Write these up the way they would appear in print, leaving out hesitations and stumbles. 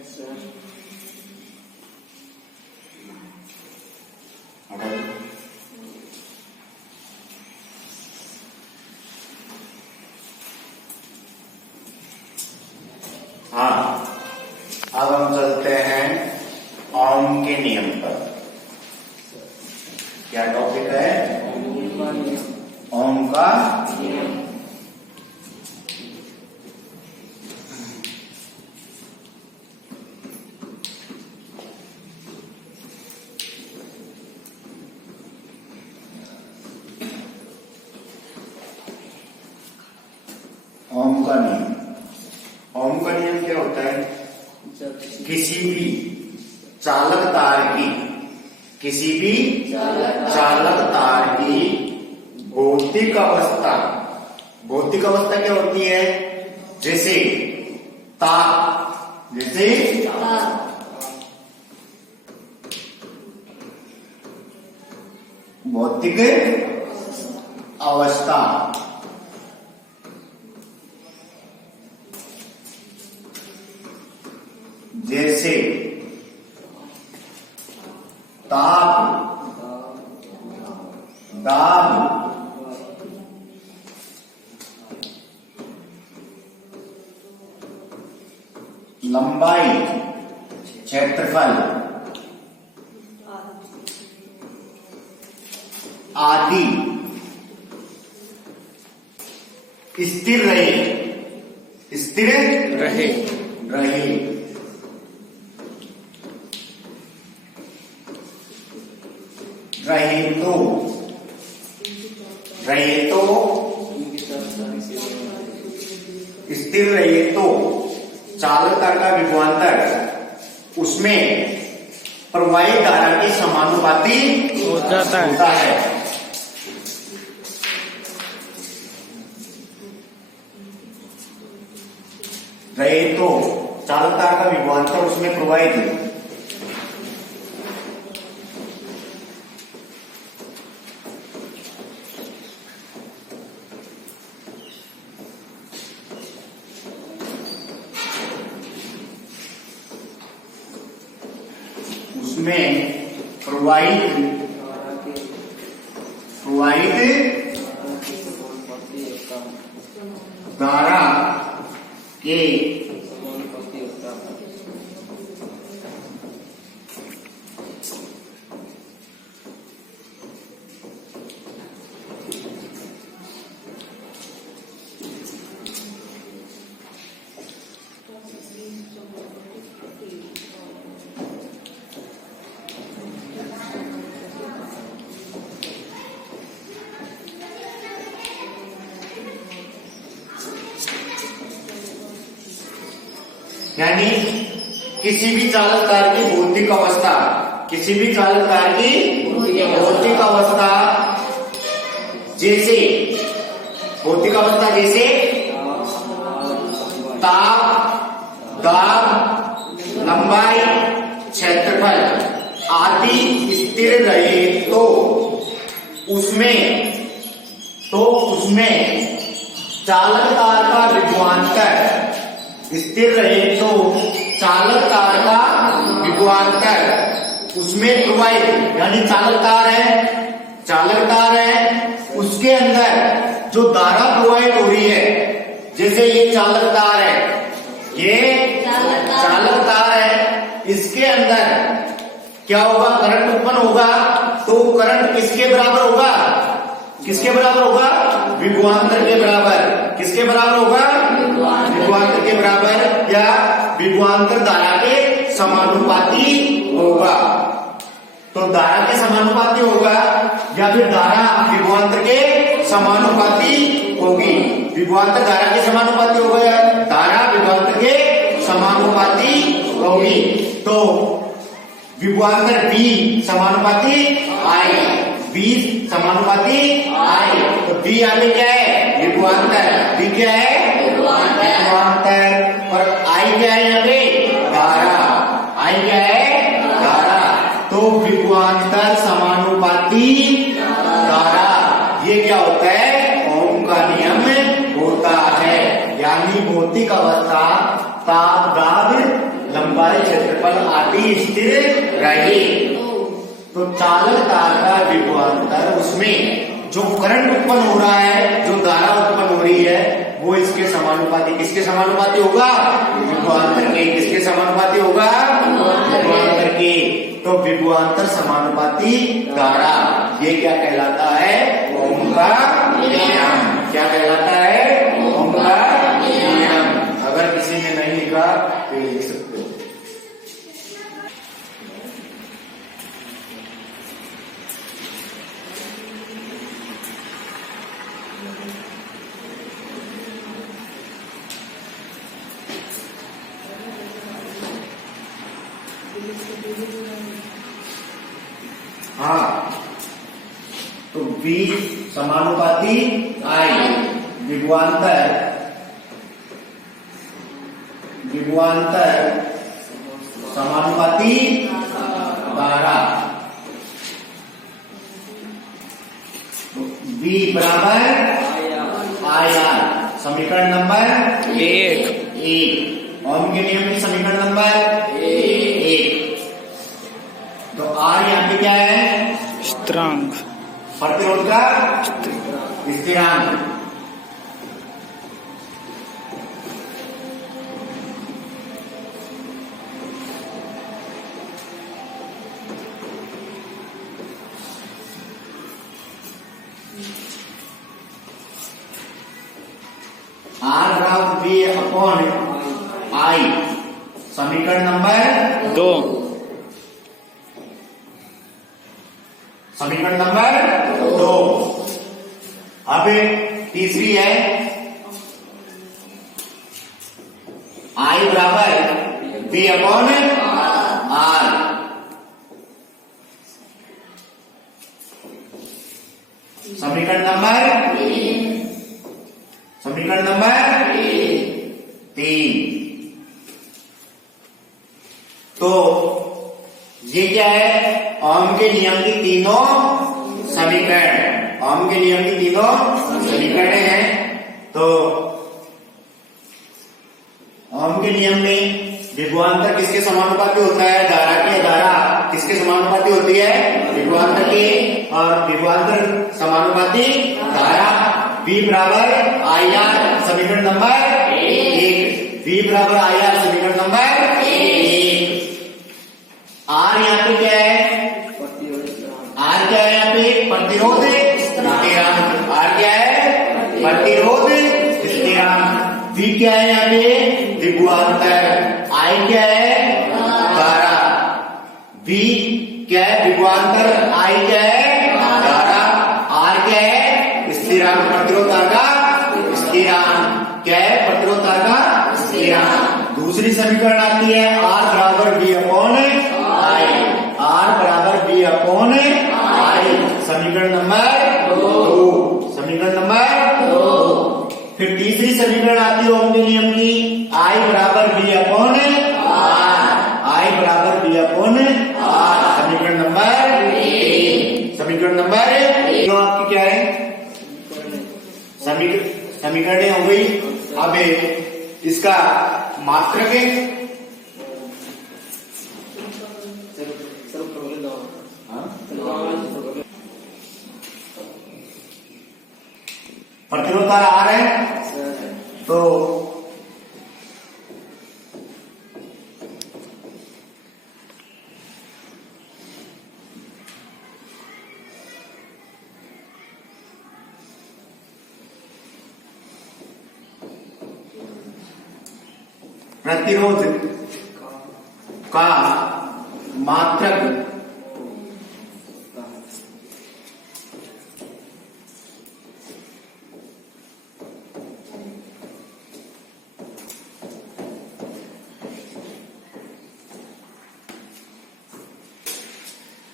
हाँ, अब हम चलते हैं ओम के नियम पर। क्या टॉपिक है? ओम का नियम। ओम का नियम। ओम का नियम क्या होता है? किसी भी चालक तार की भौतिक अवस्था क्या होती है? जैसे ताप, भौतिक अवस्था जैसे ताप, दाब, लंबाई, क्षेत्रफल आदि स्थिर रहे स्थिर रहे तो चालकता का विभवांतर उसमें प्रवाही धारा के समानुपाती होता है। रहे तो चालकता का विभवांतर उसमें प्रवाहित धारा के यानी किसी भी चालक तार की भौतिक अवस्था जैसे ताप, दाब, लंबाई, क्षेत्रफल आदि स्थिर रहे तो उसमें चालक तार का विभवांतर स्थिर रहे तो चालक तार का विभवांतर उसमें प्रवाहित, यानी चालक तार है उसके अंदर जो धारा प्रवाहित हो रही है, जैसे ये चालक तार है, इसके अंदर क्या होगा? करंट उत्पन्न होगा। तो करंट किसके बराबर होगा? विभवांतर के बराबर। किसके बराबर होगा? विभवांतर के बराबर या विभवांतर धारा के समानुपाती होगा। तो धारा के समानुपाती होगा या फिर धारा विभवांतर के समानुपाती होगी। विभवांतर धारा के समानुपाती होगा या धारा विभवांतर के समानुपाती होगी। तो विभवांतर V समानुपाती I, V समानुपाती I। तो V आगे क्या है? विभवांतर। V क्या है? विभवांतर। और I क्या है? यहाँ पे धारा। I क्या है? धारा। तो विभवांतर समानुपाती धारा, ये क्या होता है? ओम का नियम होता है। यानी भौतिक अवस्था ताप, दाब, लंबाई, क्षेत्रफल आदि स्थिर रहे। तो चालक तार का विभवांतर, उसमें जो करंट उत्पन्न हो रहा है, जो धारा उत्पन्न हो रही है, वो इसके समानुपाती, किसके समानुपाती होगा? विभवांतर के। किसके समानुपाती होगा? विभवांतर के। तो विभवांतर समानुपाती धारा, ये क्या कहलाता है? ओम का नियम। क्या कहलाता है? ओम का नियम। अगर किसी ने नहीं लिखा तो लिख सकते हो। हाँ, तो V समानुपाती I, विभवांतर समानुपाती धारा। V बराबर IR। समीकरण नंबर 1। ओम के नियम की समीकरण नंबर 1। तो R यहाँ पे क्या है? स्थिरांक। प्रतिरोध का स्थिरांक। R बराबर V अपॉन I। समीकरण नंबर 2। समीकरण नंबर 2। अब तीसरी है I बराबर V अपॉन R। समीकरण नंबर 3। तो ये क्या है? ओम के नियम की तीनों समीकरण। ओम के नियम की तीनों समीकरण हैं। तो ओम के नियम में विभवांतर किसके समानुपाती होता है? धारा की धारा किसके समानुपाती होती है? विभवांतर के। और विभवांतर समानुपाती धारा V बराबर IR। समीकरण नंबर 1। V बराबर IR। समीकरण नंबर 1। R यहाँ पे क्या है? R क्या है यहाँ पे? प्रतिरोध स्थिरांक। R क्या है? प्रतिरोध स्थिरांक। V क्या है यहाँ पे? विभवांतर। I क्या है? धारा। V क्या है? विभवांतर। I क्या है? धारा। R क्या है? स्थिरांक। प्रतिरोधता का स्थिरांक। क्या है? प्रतिरोधता का स्थिरांक। दूसरी समीकरण आती है R बराबर V अपॉन I। R बराबर V अपॉन I। समीकरण नंबर 2। समीकरण नंबर 2। फिर तीसरी समीकरण आती है ओम के नियम की I बराबर V अपॉन R। I बराबर V अपॉन R। समीकरण नंबर 3। समीकरण नंबर 3 आपकी क्या है? समीकरणें हो गई। अब इसका मात्रक है प्रतिरोध आ रहा है। तो प्रतिरोध का मात्रक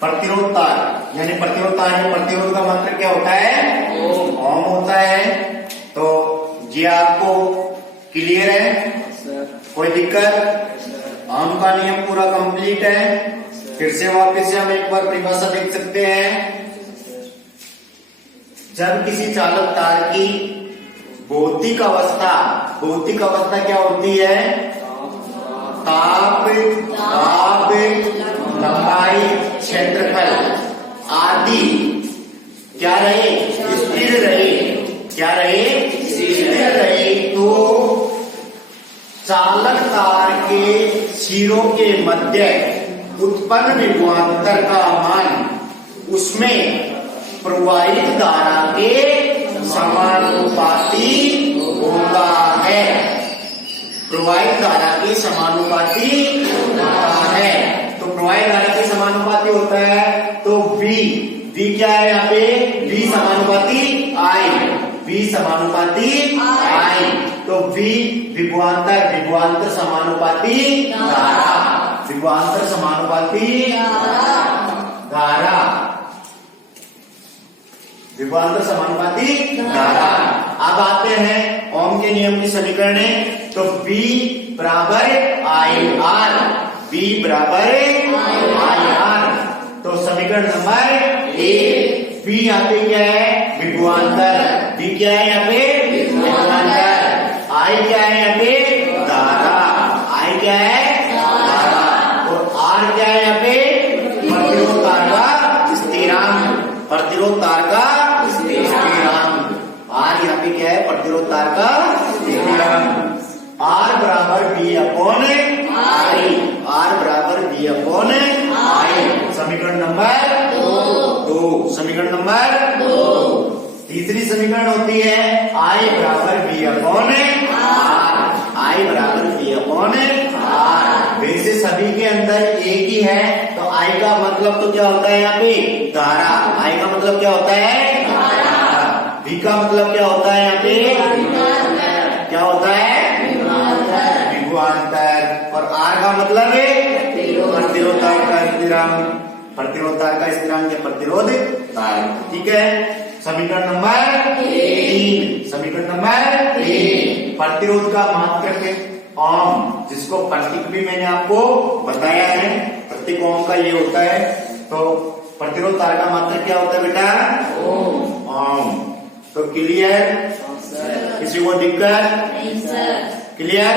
प्रतिरोध तार, यानी प्रतिरोध तार में प्रतिरोध का मात्रक क्या होता है? ओम होता है। तो ये आपको क्लियर है? कोई दिक्कत? ओम का नियम पूरा कंप्लीट है। फिर से वापस से हम एक बार परिभाषा देख सकते हैं। जब किसी चालक तार की भौतिक अवस्था क्या होती है? ताप क्षेत्रफल आदि क्या रहे, स्थिर रहे, क्या रहे, स्थिर रहे, तो चालक तार के सिरों के मध्य उत्पन्न विभवांतर का मान उसमें प्रवाहित धारा के समानुपाती होता है, प्रवाहित धारा के समानुपाती होता है। तो प्रवाहित धारा के समानुपाती होता है तो V क्या है यहाँ पे, V समानुपाती I, V समानुपाती I, तो V विभवांतर समानुपाती धारा, विभवांतर समानुपाती धारा, विभवांतर समानुपाती धारा। अब आते हैं ओम के नियम की समीकरण है, तो V बराबर IR, V बराबर IR, तो समीकरण नंबर 1, V यहाँ पे क्या है, विभवांतर, V क्या है यहाँ पे, विभवांतर, I क्या है यहाँ पे, धारा, I क्या है, धारा, और R क्या है यहाँ पे, प्रतिरोध तार का स्थिरांक, प्रतिरोध तार का स्थिरांक, R यहाँ पे क्या है, प्रतिरोध तार का स्थिरांक। R बराबर B अपॉन I, R बराबर B अपॉन I, समीकरण नंबर 2, समीकरण नंबर 2। तीसरी समीकरण होती है I बराबर B अपॉन R, I बराबर B अपॉन R। वैसे सभी के अंदर एक ही है, तो I का मतलब तो क्या होता है यहाँ पे, धारा, I का मतलब क्या होता है, धारा, V का मतलब क्या होता है यहाँ पे, क्या होता है, विभवांतर, और R का मतलब है प्रतिरोध तार का स्थिरांक, प्रतिरोध तार का स्थिरांक या प्रतिरोध तार। ठीक है, समीकरण नंबर 3, समीकरण नंबर 3, प्रतिरोध का मात्रक है ओम, जिसको प्रतीक भी मैंने आपको बताया है, प्रतीक ओम का ये होता है। तो प्रतिरोध तार का मात्रक क्या होता है बेटा, ओम। तो क्लियर, किसी को दिक्कत, क्लियर।